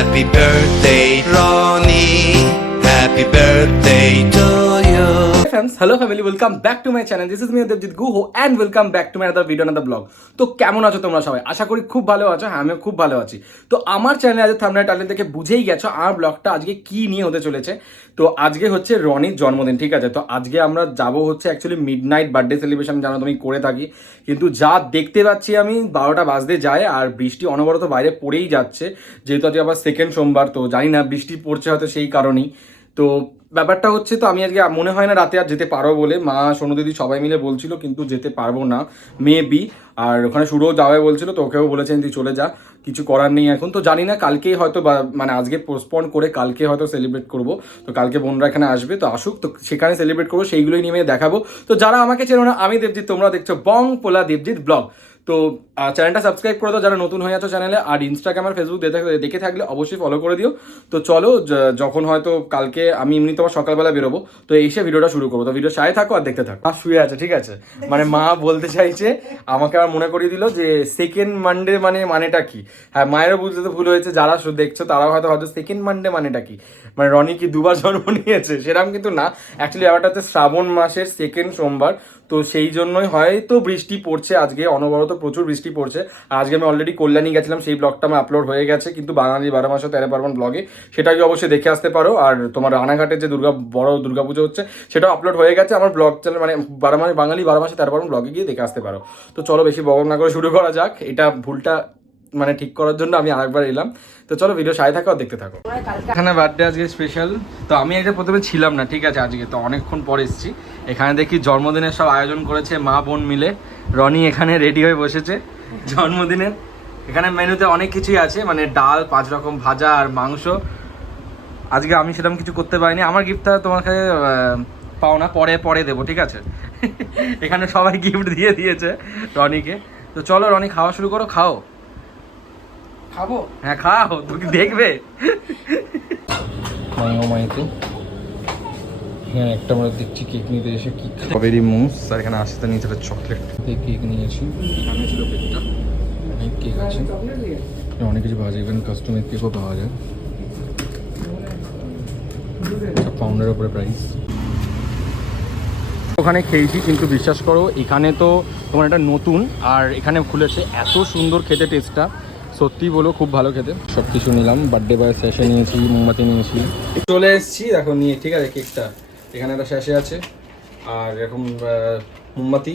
Happy birthday, Ronnie. Happy birthday to you. Friends, hello family, welcome back to my channel. This is me Devjit Guho and welcome back to my another video, another vlog. তো কেমন আছো তোমরা সবাই? আশা করি খুব ভালো আছো। হ্যাঁ, আমিও খুব ভালো আছি। তো আমার চ্যানেলে আজ থাম্বনেল টাইটেল থেকে বুঝেই গেছো আমার ব্লগটা আজকে কি নিয়ে হতে চলেছে। তো আজকে হচ্ছে রনির জন্মদিন, ঠিক আছে? তো আজকে আমরা যাব হচ্ছে অ্যাকচুয়ালি মিডনাইট বার্থডে সেলিব্রেশন, জানো তুমি করে থাকি, কিন্তু যা দেখতে পাচ্ছি আমি 12টা বাজতে যায় আর বৃষ্টি অনবরত বাইরে পড়েই যাচ্ছে, যেহেতু আজকে আবার সেকেন্ড সোমবার। তো জানি না বৃষ্টি পড়ছে হয়তো সেই কারণেই। তো ব্যাপারটা হচ্ছে, তো আমি আজকে মনে হয় না রাতে আর যেতে পারবো বলে, মা সোনু দিদি সবাই মিলে বলছিল, কিন্তু যেতে পারবো না মেবি। আর ওখানে শুরুও যাবে বলছিল, তো ওকেও বলেছেন তুই চলে যা, কিছু করার নেই এখন। তো জানি না কালকেই হয়তো মানে আজকে পোস্টপন করে কালকে হয়তো সেলিব্রেট করবো। তো কালকে বোনরা এখানে আসবে, তো আসুক, তো সেখানে সেলিব্রেট করবো, সেইগুলোই নিয়ে দেখাবো। তো যারা আমাকে চেনো না, আমি দেবজিৎ, তোমরা দেখছো বং পোলা দেবজিৎ ব্লগ। তো চ্যানেলটা সাবস্ক্রাইব করে দাও যারা নতুন হয়ে আছো চ্যানেলে, আর ইনস্টাগ্রাম আর ফেসবুক দেখে থাকলে অবশ্যই ফলো করে দিও। তো চলো, যখন হয়তো কালকে আমি এমনি তোমার সকালবেলা বেরোবো, তো এসে ভিডিওটা শুরু করবো। তো ভিডিও সাথে থাকো আর দেখতে থাকো। মা শুয়ে আছে, ঠিক আছে? মানে মা বলতে চাইছে, আমাকে আবার মনে করিয়ে দিল যে সেকেন্ড মানডে মানেটা কি। হ্যাঁ, মায়েরও বুঝতে তো ভুল হয়েছে, যারা দেখছো তারাও হয়তো সেকেন্ড মানডে মানেটা কি, মানে রনি কি দুবার জন্ম নিয়েছে সেরকম কিন্তু না। অ্যাকচুয়ালি ব্যাপারটা হচ্ছে শ্রাবণ মাসের সেকেন্ড সোমবার, তো সেই জন্যই হয়তো বৃষ্টি পড়ছে আজকে, অনবরত প্রচুর বৃষ্টি পড়ছে। আর আজকে আমি অলরেডি কল্যাণী গেছিলাম, সেই ব্লগটা আমার আপলোড হয়ে গেছে, কিন্তু বাঙালি 12 মাসে 13 পার্বণ ব্লগে, সেটাকে অবশ্যই দেখে আসতে পারো। আর তোমার রানাঘাটে যে বড় দুর্গাপুজো হচ্ছে সেটাও আপলোড হয়ে গেছে আমার ব্লগ চ্যানেল, মানে বাঙালি 12 মাসে 13 পার্বণ ব্লগে গিয়ে দেখে আসতে পারো। তো চলো বেশি বকবক না করে শুরু করা যাক। এটা ভুলটা মানে ঠিক করার জন্য আমি আরেকবার এলাম। তো চলো ভিডিও সাথে থাকো আর দেখতে থাকো। এখানে বার্থডে আজকে স্পেশাল। তো আমি এটা প্রথমে ছিলাম না, ঠিক আছে, আজকে তো অনেকক্ষণ পরে এসেছি। এখানে দেখি জন্মদিনের সব আয়োজন করেছে মা বোন মিলে। রনি এখানে রেডি হয়ে বসেছে জন্মদিনের। এখানে মেনুতে অনেক কিছুই আছে, মানে ডাল, 5 রকম ভাজা আর মাংস। আজকে আমি সেরকম কিছু করতে পারিনি, আমার গিফটটা তোমার কাছে পাও না, পরে দেবো, ঠিক আছে? এখানে সবাই গিফট দিয়ে দিয়েছে রনিকে। তো চলো রনি, খাওয়া শুরু করো। খাবো? হ্যাঁ খাও, তুমি দেখবে। মাইতে হ্যাঁ, একটা আমরা দেখছি কেক নিতে এসে কি স্ট্রবেরি মুস, আর এখানে আসতে নিয়েছে চকলেট কেক নিয়েছি। এখানে ছিল কেকটা, অনেক কেক আছে, অনেক কিছু পাওয়া যায়, ইভেন কাস্টমার কেকও পাওয়া যায়। পাউন্ডের উপরে প্রাইস। ওখানে খেয়েছি, কিন্তু বিশ্বাস করো এখানে তো তোমার একটা নতুন, আর এখানে খুলেছে, এত সুন্দর খেতে, টেস্টটা সত্যি বলো খুব ভালো খেতে। সব কিছু নিলাম, বার্থডে বয় স্যাশে নিয়েছি, মোমবাতি নিয়েছি, চলে এসেছি দেখো নিয়ে, ঠিক আছে? কেকটা এখানে একটা স্যাশে আছে, আর এরকম মোমবাতি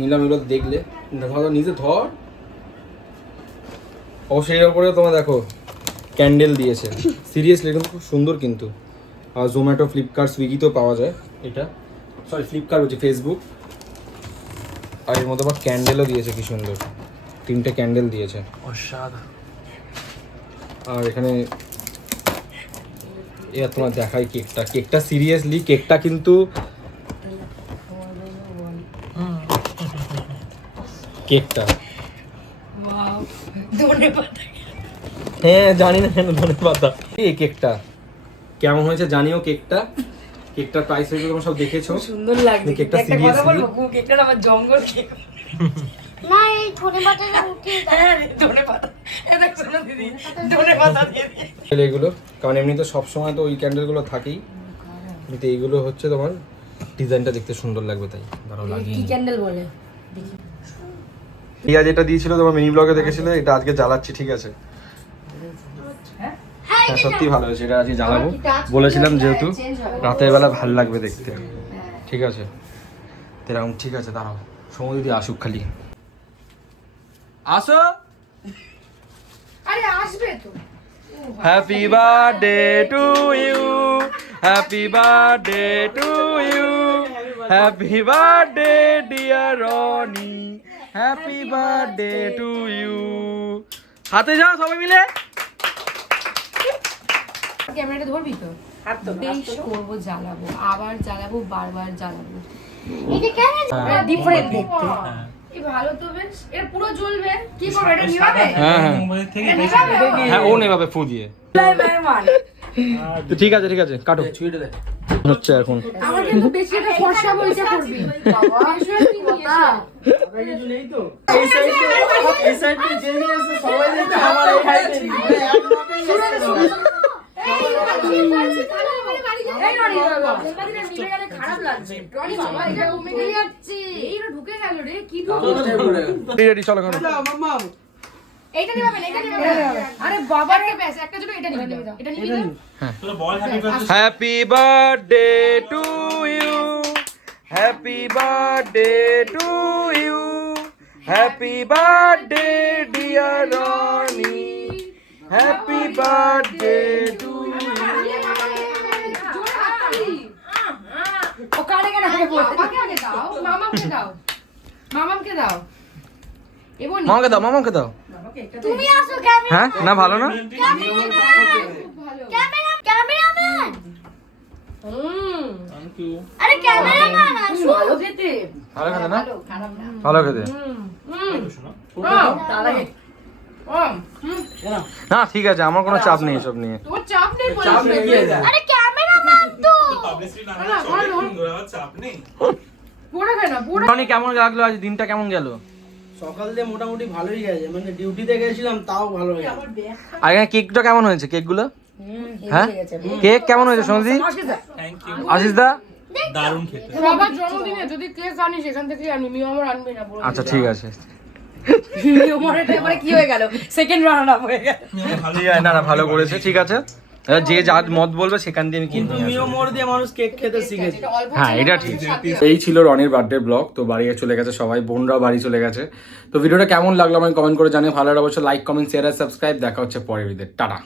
নিলাম। এগুলো দেখলে ধরো, নিজে ধর। ও সেই ওপরে তোমার দেখো ক্যান্ডেল দিয়েছে, সিরিয়াসলি কিন্তু খুব সুন্দর। কিন্তু জোম্যাটো, ফ্লিপকার্ট, সুইগিতেও পাওয়া যায় এটা। সরি, ফ্লিপকার্ট হচ্ছে, ফেসবুক। আর এর মধ্যে আবার ক্যান্ডেলও দিয়েছে, কি সুন্দর, 3টে ক্যান্ডেল দিয়েছে, অসাধারণ। আর এখানে তোমার দেখাই কেকটা সিরিয়াসলি কেকটা কিন্তু কেকটা হ্যাঁ জানি না কেন ধন্যবাদ। এই কেকটা কেমন হয়েছে জানিও। কেকটার প্রাইস হয়েছে তোমরা সব দেখেছো, সুন্দর লাগছে কেকটা সিরিয়াসলি। কেকটা আমার জঙ্গল কেক না, এই ধনেপাতা উঠিয়ে দাও। হ্যাঁ ধনেপাতা, এটা শোনো দিদি, ধনেপাতা দিয়ে দিই এগুলো, কারণ এমনি তো সবসময় তো ওই ক্যান্ডেলগুলো থাকেই, কিন্তু এইগুলো হচ্ছে তোমার ডিজাইনটা দেখতে সুন্দর লাগবে, তাই ধরো লাগিয়ে। কি ক্যান্ডেল বলে? রিয়া যেটা দিয়েছিল তোমার মিনি ব্লগে দেখেছিলে, এটা আজকে জ্বালাচ্ছি, ঠিক আছে? হ্যাঁ সত্যি ভালো হয়েছে, এটা আজকে জ্বালাবো বলেছিলাম, যেহেতু রাতের বেলা ভালো লাগবে দেখতে, ঠিক আছে? এরকম, ঠিক আছে, দাঁড়াও সময় দিদি আসুক, খালি আসো। আরে আসবে তো। Happy birthday to you, happy birthday to you, happy birthday dear Roni, happy birthday to you. হাতে যাও সবাই মিলে। ক্যামেরাটা ধরবি তো? হাত তো বেশ করবো, জ্বালাবো, আবার জ্বালাবো, বারবার জ্বালাবো। এটা কেন ডিফারেন্ট দেখতে? এই ভালো তো বেশ, এর পুরো জ্বলবে। কি করবে এটা? নিভাবে? হ্যাঁ হ্যাঁ, ও নেভাবে ফু দিয়ে। তো ঠিক আছে, কাটো। হচ্ছে এখন আমার কিন্তু বেশি একটা ফর্সা বইটা করবি বাবা। কথা কিছু নেই তো, এই সাইডে যে আছে সবাই দেখতে, আমার এই সাইডে আরে বাবা এটা ঢুকে যাচ্ছে এইটা ঢুকে গেল রে কি ঢুকে রেডি চলো এখন এইটা নিবে না এটা নিবে না আরে বাবা রে ব্যাস একটা জন্য এটা নিবে দাও এটা নিবে দাও তোরা বল happy birthday happy birthday to you happy birthday to you happy birthday dear Roni happy birthday to ও কানে কেন আগে বল বাবাকে আগে দাও মামাকে দাও এবং মামাকে দাও তুমি আসো ক্যামেরা হ্যাঁ না ভালো না ক্যামেরাম্যান থ্যাংক ইউ আরে ক্যামেরাম্যান আসো ভালো খেতে ভালো খেতে না খারাপ না ভালো খেতে তাহলে না ঠিক আছে আমার কোনো চাপ নেই এসব নিয়ে তোর চাপ নেই বলিস আরে ক্যামেরাম্যান তো পাবলিসিটি না চলে কিন্তু আমার চাপ নেই পুরো কেন পুরো রনি কেমন লাগলো আজ দিনটা কেমন গেল সকাল দিয়ে মোটামুটি ভালোই গেছে মানে ডিউটিতে গেছিলাম তাও ভালো হয়ে গেল আর এখানে কেকটা কেমন হয়েছে কেকগুলো হ্যাঁ কেক কেমন হয়েছে সনদি থ্যাংক ইউ আশিস দা দারুণ খেতে সবার জন্মদিনে যদি কেক আনিস এখান থেকে আনি মিয়মর আনবি না বলে আচ্ছা ঠিক আছে মিয়মরের ব্যাপারে কি হয়ে গেল সেকেন্ড রানার আপ হয়ে গেল ঠিক আছে না না ভালো করেছে ঠিক আছে এবার যে যার মত বলবে সেখান দিয়ে আমি কিন্তু কিনবো মিও মোড় দিয়ে মানুষ কেক খেতে শিখেছে হ্যাঁ এটা ঠিক এই ছিল রনির বার্থডে ব্লগ তো বাড়ি চলে গেছে সবাই বোনরাও বাড়ি চলে গেছে তো ভিডিওটা কেমন লাগলো আমাকে কমেন্ট করে জানিয়ে ভালো লাগলে অবশ্যই লাইক কমেন্ট শেয়ার আর সাবস্ক্রাইব দেখা হচ্ছে পরের ভিডিওতে টাটা